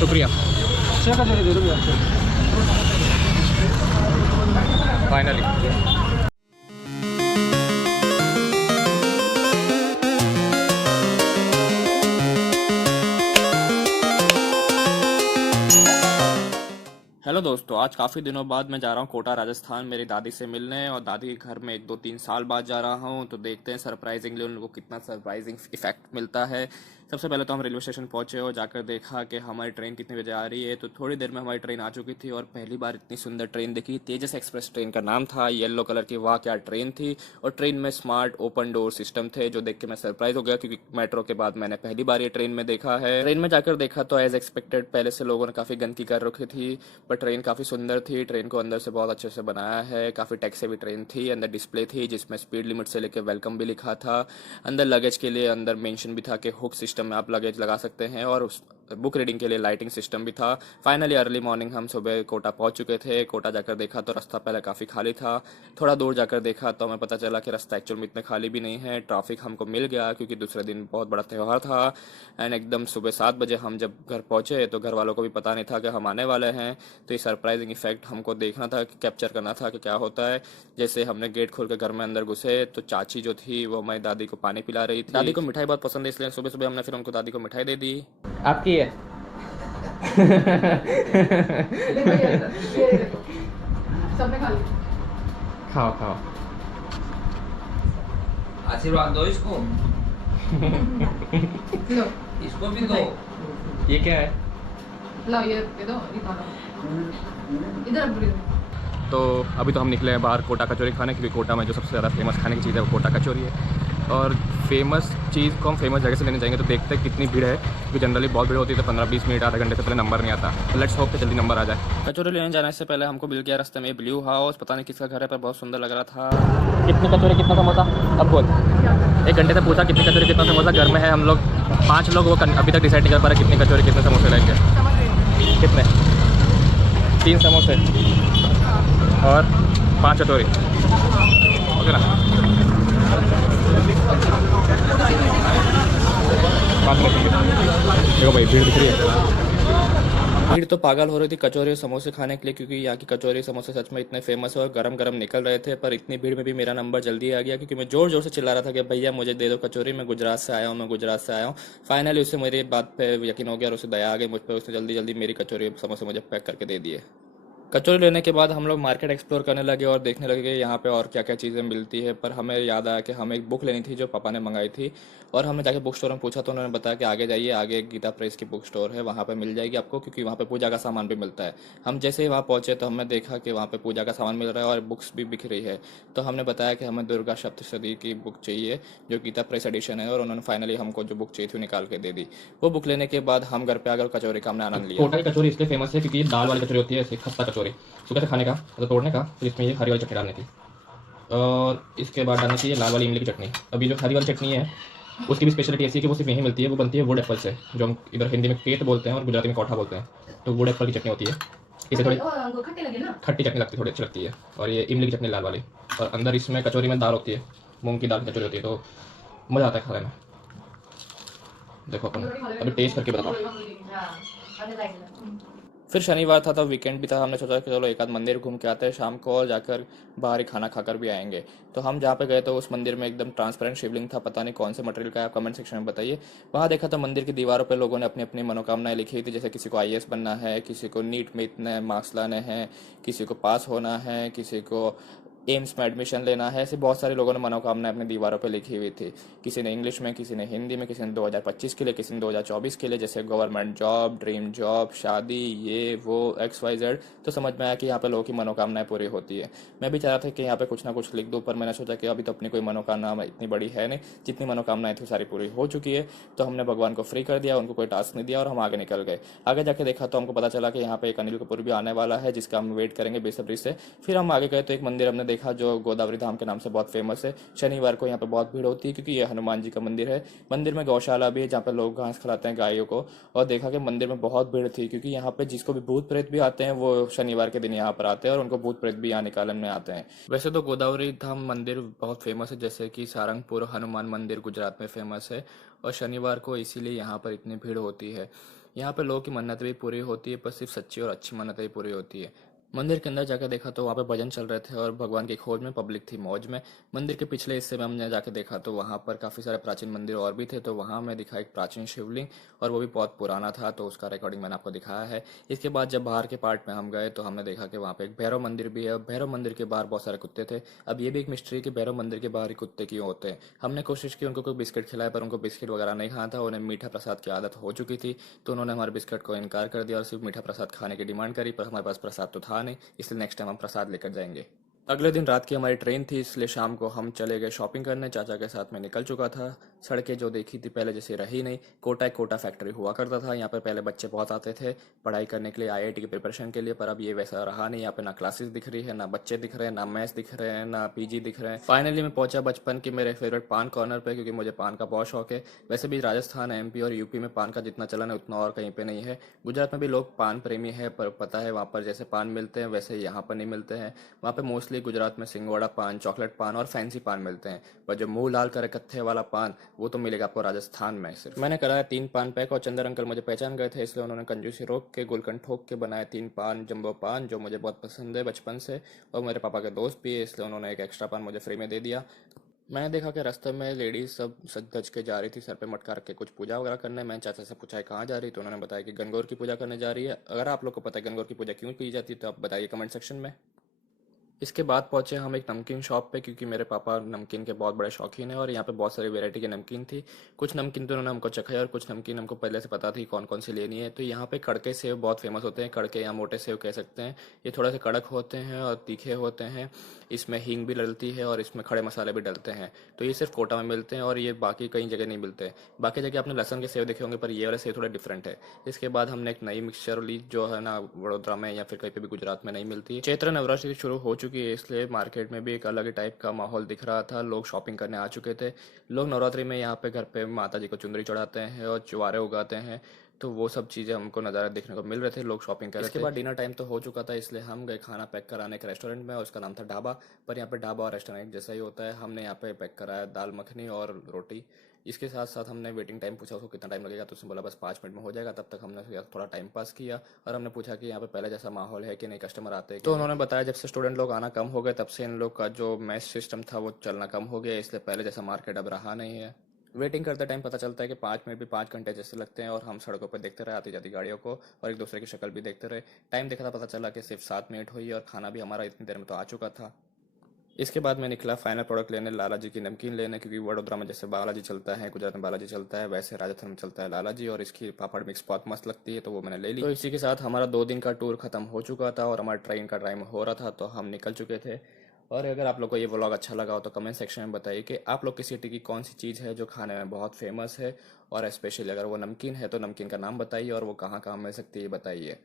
शुक्रिया। 6 कचौरी दे दो भैया। फाइनली हेलो दोस्तों, आज काफ़ी दिनों बाद मैं जा रहा हूँ कोटा राजस्थान मेरी दादी से मिलने। और दादी के घर में 1-2-3 साल बाद जा रहा हूँ, तो देखते हैं सरप्राइजिंगली उन लोगों को कितना सरप्राइजिंग इफेक्ट मिलता है। सबसे पहले तो हम रेलवे स्टेशन पहुंचे और जाकर देखा कि हमारी ट्रेन कितने बजे आ रही है। तो थोड़ी देर में हमारी ट्रेन आ चुकी थी और पहली बार इतनी सुंदर ट्रेन देखी। तेजस एक्सप्रेस ट्रेन का नाम था, येलो कलर की। वाह क्या ट्रेन थी! और ट्रेन में स्मार्ट ओपन डोर सिस्टम थे, जो देख के मैं सरप्राइज हो गया, क्योंकि मेट्रो के बाद मैंने पहली बार ये ट्रेन में देखा है। ट्रेन में जाकर देखा तो एज एक्सपेक्टेड पहले से लोगों ने काफ़ी गंदगी कर रखी थी, पर ट्रेन काफ़ी सुंदर थी। ट्रेन को अंदर से बहुत अच्छे से बनाया है, काफ़ी टेक से भी ट्रेन थी। अंदर डिस्प्ले थी जिसमें स्पीड लिमिट से लेकर वेलकम भी लिखा था। अंदर लगेज के लिए अंदर मेंशन भी था कि हुक सिस्टम में आप लगेज लगा सकते हैं, और उस बुक रीडिंग के लिए लाइटिंग सिस्टम भी था। फाइनली अर्ली मॉर्निंग हम सुबह कोटा पहुंच चुके थे। कोटा जाकर देखा तो रास्ता पहले काफ़ी खाली था। थोड़ा दूर जाकर देखा तो हमें पता चला कि रास्ता एक्चुअल में इतना खाली भी नहीं है। ट्रैफिक हमको मिल गया क्योंकि दूसरे दिन बहुत बड़ा त्यौहार था। एंड एकदम सुबह 7 बजे हम जब घर पहुंचे तो घर वालों को भी पता नहीं था कि हम आने वाले हैं। तो ये सरप्राइजिंग इफेक्ट हमको देखना था, कैप्चर करना था कि क्या होता है। जैसे हमने गेट खोल के घर में अंदर घुसे तो चाची जो थी वो हमारी दादी को पानी पिला रही थी। दादी को मिठाई बहुत पसंद है, इसलिए सुबह सुबह हमने फिर उनको दादी को मिठाई दे दी। आपकी है। सबने खा लिया। खाओ खाओ। आशीर्वाद दो इसको। लो इसको भी दो। ये क्या है? लो ये दे दो, निकालो इधर रख दो। तो अभी तो हम निकले हैं बाहर कोटा कचौरी खाने, क्योंकि कोटा में जो सबसे ज़्यादा फेमस खाने की चीज़ है वो कोटा कचौरी है। और फेमस चीज़ को हम फेमस जगह से लेने जाएंगे तो देखते हैं कितनी भीड़ है, क्योंकि जनरली बहुत भीड़ होती है तो 15-20 मिनट आधे घंटे से पहले नंबर नहीं आता। तो लेट्स होप कि जल्दी नंबर आ जाए। कचौरी लेने जाने से पहले हमको मिल गया रास्ते में ब्लू हाउस। पता नहीं किसका घर है, पर बहुत सुंदर लग रहा था। कितनी कचौरी कितना समोसा? अब बोल। 1 घंटे से पूछा कितनी कचौरी कितना समोसा। घर में है हम लोग 5 लोग, वो अभी तक डिसाइड नहीं कर पा रहे कितनी कचौरी कितने समोसे लेंगे। कितने? 3 समोसे और 5 कचौरी, ओके ना? देखो भाई भीड़ दिख रही है। भीड़ तो पागल हो रही थी कचौरी और समोसे खाने के लिए, क्योंकि यहाँ की कचौरी समोसे सच में इतने फेमस है और गरम गरम निकल रहे थे। पर इतनी भीड़ में भी मेरा नंबर जल्दी आ गया, क्योंकि मैं जोर जोर से चिल्ला रहा था कि भैया मुझे दे दो कचौरी, मैं गुजरात से आया हूँ, मैं गुजरात से आया हूँ। फाइनली उससे मेरी बात पे यकीन हो गया और उसे दया आ गई मुझ पर। उसने जल्दी जल्दी मेरी कचौरी समोसे मुझे पैक करके दे दिए। कचौरी लेने के बाद हम लोग मार्केट एक्सप्लोर करने लगे और देखने लगे कि यहाँ पे और क्या क्या चीज़ें मिलती है। पर हमें याद आया कि हमें एक बुक लेनी थी जो पापा ने मंगाई थी, और हमने जाके बुक स्टोर में पूछा तो उन्होंने बताया कि आगे जाइए, आगे एक गीता प्रेस की बुक स्टोर है, वहाँ पे मिल जाएगी आपको, क्योंकि वहाँ पे पूजा का सामान भी मिलता है। हम जैसे ही वहाँ पहुँचे तो हमने देखा कि वहाँ पे पूजा का सामान मिल रहा है और बुक्स भी बिक रही है। तो हमने बताया कि हमें दुर्गा सप्तशती की बुक चाहिए जो गीता प्रेस एडिशन है, और उन्होंने फाइनली हमको जो बुक चाहिए थी वो निकाल के दे दी। वो बुक लेने के बाद हम घर पे आकर कचौरी का हमने आनंद लिया। कोटा की कचौरी इसलिए फेमस है क्योंकि ये दाल वाली कचौरी होती है, ऐसे खस्ता कचौरी। सुबह से खाने का मतलब तोड़ने का, फिर इसमें ये हरी वाली चटनी डालनी थी, और इसके बाद डालनी चाहिए लाल वाली इमली की चटनी। अभी जो हरी वाली चटनी है उसकी भी स्पेशलिटी ऐसी है कि वो सिर्फ यहीं मिलती है। वो बनती है वुड एप्पल से, जो हम इधर हिंदी में केत बोलते हैं और गुजराती में कोठा बोलते हैं। तो वुड एप्पल की चटनी होती है, इसे थोड़ी खट्टी चटनी लगती है, थोड़ी अच्छी लगती है। और ये इमली की चटनी लाल वाली, और अंदर इसमें कचौरी में दाल होती है, मूंग की दाल की कचौरी होती है। तो मज़ा आता है खाने में। देखो अपन अभी टेस्ट करके बताओ। फिर शनिवार था तो वीकेंड भी था। हमने सोचा कि चलो एक आध मंदिर घूम के आते हैं शाम को, और जाकर बाहर ही खाना खाकर भी आएंगे। तो हम जहाँ पे गए तो उस मंदिर में एकदम ट्रांसपेरेंट शिवलिंग था, पता नहीं कौन से मटेरियल का है, आप कमेंट सेक्शन में बताइए। वहाँ देखा तो मंदिर की दीवारों पे लोगों ने अपनी अपनी मनोकामनाएं लिखी थी, जैसे किसी को आईएएस बनना है, किसी को नीट में इतने मार्क्स लाने हैं, किसी को पास होना है, किसी को एम्स में एडमिशन लेना है। ऐसे बहुत सारे लोगों ने मनोकामनाएं अपनी दीवारों पर लिखी हुई थी। किसी ने इंग्लिश में, किसी ने हिंदी में, किसी ने 2025 के लिए, किसी ने 2024 के लिए, जैसे गवर्नमेंट जॉब, ड्रीम जॉब, शादी, ये वो XYZ। तो समझ में आया कि यहाँ पे लोगों की मनोकामनाएं पूरी होती है। मैं भी चाह रहा था कि यहाँ पे कुछ ना कुछ लिख दूँ, पर मैंने सोचा कि अभी तो अपनी कोई मनोकामना इतनी बड़ी है नहीं, जितनी मनोकामनाएं थी सारी पूरी हो चुकी है। तो हमने भगवान को फ्री कर दिया, उनको कोई टास्क नहीं दिया और हम आगे निकल गए। आगे जाके देखा तो हमको पता चला कि यहाँ पे एक अनिल कपूर भी आने वाला है, जिसका हम वेट करेंगे बेसब्री से। फिर हम आगे गए तो एक मंदिर हमने देखा जो गोदावरी धाम के नाम से बहुत फेमस है। शनिवार को यहाँ पे बहुत भीड़ होती है क्योंकि ये हनुमान जी का मंदिर है। मंदिर में गौशाला भी है जहाँ पे लोग घास खिलाते हैं गायों को। और देखा कि मंदिर में बहुत भीड़ थी, क्योंकि यहाँ पे जिसको भी भूत प्रेत भी आते हैं वो शनिवार के दिन यहाँ पर आते हैं, और उनको भूत प्रेत भी यहाँ निकालन में आते हैं। वैसे तो गोदावरी धाम मंदिर बहुत फेमस है, जैसे कि सारंगपुर हनुमान मंदिर गुजरात में फेमस है, और शनिवार को, इसीलिए यहाँ पर इतनी भीड़ होती है। यहाँ पर लोगों की मन्नतें भी पूरी होती है, पर सिर्फ सच्ची और अच्छी मन्नतें ही पूरी होती है। मंदिर के अंदर जाकर देखा तो वहाँ पे भजन चल रहे थे और भगवान की खोज में पब्लिक थी मौज में। मंदिर के पिछले हिस्से में हमने जाके देखा तो वहाँ पर काफ़ी सारे प्राचीन मंदिर और भी थे, तो वहाँ हमें दिखा एक प्राचीन शिवलिंग, और वो भी बहुत पुराना था, तो उसका रिकॉर्डिंग मैंने आपको दिखाया है। इसके बाद जब बाहर के पार्ट में हम गए तो हमने देखा कि वहाँ पे एक भैरव मंदिर भी है। भैरव मंदिर के बाहर बहुत सारे कुत्ते थे। अब ये भी एक मिस्ट्री है कि भैरव मंदिर के बाहर ही कुत्ते क्यों होते हैं। हमने कोशिश की उनको कोई बिस्किट खिलाए, पर उनको बिस्किट वगैरह नहीं खाना था, उन्हें मीठा प्रसाद की आदत हो चुकी थी, तो उन्होंने हमारे बिस्किट को इनकार कर दिया और सिर्फ मीठा प्रसाद खाने की डिमांड करी। पर हमारे पास प्रसाद तो था नहीं, इसलिए नेक्स्ट टाइम हम प्रसाद लेकर जाएंगे। अगले दिन रात की हमारी ट्रेन थी, इसलिए शाम को हम चले गए शॉपिंग करने। चाचा के साथ में निकल चुका था। सड़कें जो देखी थी पहले जैसे रही नहीं। कोटा एक कोटा फैक्ट्री हुआ करता था, यहाँ पर पहले बच्चे बहुत आते थे पढ़ाई करने के लिए, आईआईटी की प्रिपरेशन के लिए, पर अब ये वैसा रहा नहीं। यहाँ पे ना क्लासेस दिख रही है, ना बच्चे दिख रहे हैं, ना मैथ्स दिख रहे हैं, ना पीजी दिख रहे हैं। फाइनली मैं पहुंचा बचपन की मेरे फेवरेट पान कॉर्नर पे, क्योंकि मुझे पान का बहुत शौक है। वैसे भी राजस्थान, एमपी और यूपी में पान का जितना चलन है उतना और कहीं पे नहीं है। गुजरात में भी लोग पान प्रेमी है, पर पता है वहाँ पर जैसे पान मिलते हैं वैसे यहाँ पर नहीं मिलते हैं। वहाँ पे मोस्टली गुजरात में सिंगोड़ा पान, चॉकलेट पान और फैंसी पान मिलते हैं, पर जो मुंह लाल करे कत्थे वाला पान वो तो मिलेगा आपको राजस्थान में सिर्फ। मैंने कराया 3 पान पैक और चंदर अंकल मुझे पहचान गए थे, इसलिए उन्होंने कंजूसी रोक के गुलकंद ठोक के बनाए 3 पान जंबो पान, जो मुझे बहुत पसंद है बचपन से, और मेरे पापा के दोस्त भी है, इसलिए उन्होंने एक एक्स्ट्रा पान मुझे फ्री में दे दिया। मैंने देखा कि रास्ते में लेडीज सब सज धज के जा रही थी, सर पे मटका रख के कुछ पूजा वगैरह करने। मैंने चाचा से पूछा है कहाँ जा रही, तो उन्होंने बताया कि गणगौर की पूजा करने जा रही है। अगर आप लोग को पता है गणगौर की पूजा क्यों की जाती है तो आप बताइए कमेंट सेक्शन में। इसके बाद पहुंचे हम एक नमकीन शॉप पे, क्योंकि मेरे पापा नमकीन के बहुत बड़े शौकीन हैं और यहाँ पे बहुत सारी वैरायटी की नमकीन थी। कुछ नमकीन तो उन्होंने हमको चखाई और कुछ नमकीन हमको पहले से पता थी कौन कौन सी लेनी है। तो यहाँ पे कड़के सेव बहुत फेमस होते हैं, कड़के या मोटे सेव कह सकते हैं। ये थोड़े से कड़क होते हैं और तीखे होते हैं। इसमें हींग भी डलती है और इसमें खड़े मसाले भी डलते हैं। तो ये सिर्फ कोटा में मिलते हैं और ये बाकी कई जगह नहीं मिलते। बाकी जगह आपने लहसुन के सेव देखे होंगे, पर ये वाले सेव थोड़े डिफरेंट है। इसके बाद हमने एक नई मिक्सचर ली जो है ना वडोदरा में या फिर कहीं पे भी गुजरात में नहीं मिलती। चैत्र नवरात्रि शुरू हो चुकी है, इसलिए मार्केट में भी एक अलग ही टाइप का माहौल दिख रहा था। लोग शॉपिंग करने आ चुके थे। लोग नवरात्रि में यहाँ पे घर पे माता जी को चुंदरी चढ़ाते हैं और चुवारे उगाते हैं, तो वो सब चीज़ें हमको नज़ारा देखने को मिल रहे थे। लोग शॉपिंग कर रहे थे। इसके बाद डिनर टाइम तो हो चुका था, इसलिए हम गए खाना पैक कराने एक रेस्टोरेंट में, और उसका नाम था ढाबा। पर यहाँ पे ढाबा और रेस्टोरेंट जैसा ही होता है। हमने यहाँ पे पैक कराया दाल मखनी और रोटी। इसके साथ साथ हमने वेटिंग टाइम पूछा उसको कितना टाइम लगेगा, तो उसने बोला बस 5 मिनट में हो जाएगा। तब तक हमने थोड़ा टाइम पास किया और हमने पूछा कि यहाँ पे पहले जैसा माहौल है कि नहीं, कस्टमर आते हैं। तो उन्होंने बताया जब से स्टूडेंट लोग आना कम हो गए तब से इन लोग का जो मैच सिस्टम था वो चलना कम हो गया, इसलिए पहले जैसा मार्केट अब रहा नहीं है। वेटिंग करते टाइम पता चलता है कि 5 मिनट भी 5 घंटे जैसे लगते हैं, और हम सड़कों पर देखते रहे आती जाती गाड़ियों को और एक दूसरे की शक्ल भी देखते रहे। टाइम देखा था, पता चला कि सिर्फ 7 मिनट हुई और खाना भी हमारा इतनी देर में तो आ चुका था। इसके बाद मैं निकला फाइनल प्रोडक्ट लेने, लाला जी की नमकीन लेने, क्योंकि वडोदरा में जैसे बालाजी चलता है, गुजरात में बालाजी चलता है, वैसे राजस्थान में चलता है लाला जी, और इसकी पापड़ मिक्स बहुत मस्त लगती है, तो वो मैंने ले ली। तो इसी के साथ हमारा 2 दिन का टूर खत्म हो चुका था और हमारा ट्रेन का टाइम हो रहा था, तो हम निकल चुके थे। और अगर आप लोग को ये व्लॉग अच्छा लगा हो तो कमेंट सेक्शन में बताइए कि आप लोग की सिटी की कौन सी चीज़ है जो खाने में बहुत फेमस है, और स्पेशली अगर वो नमकीन है तो नमकीन का नाम बताइए और वो कहाँ कहाँ मिल सकती है ये बताइए।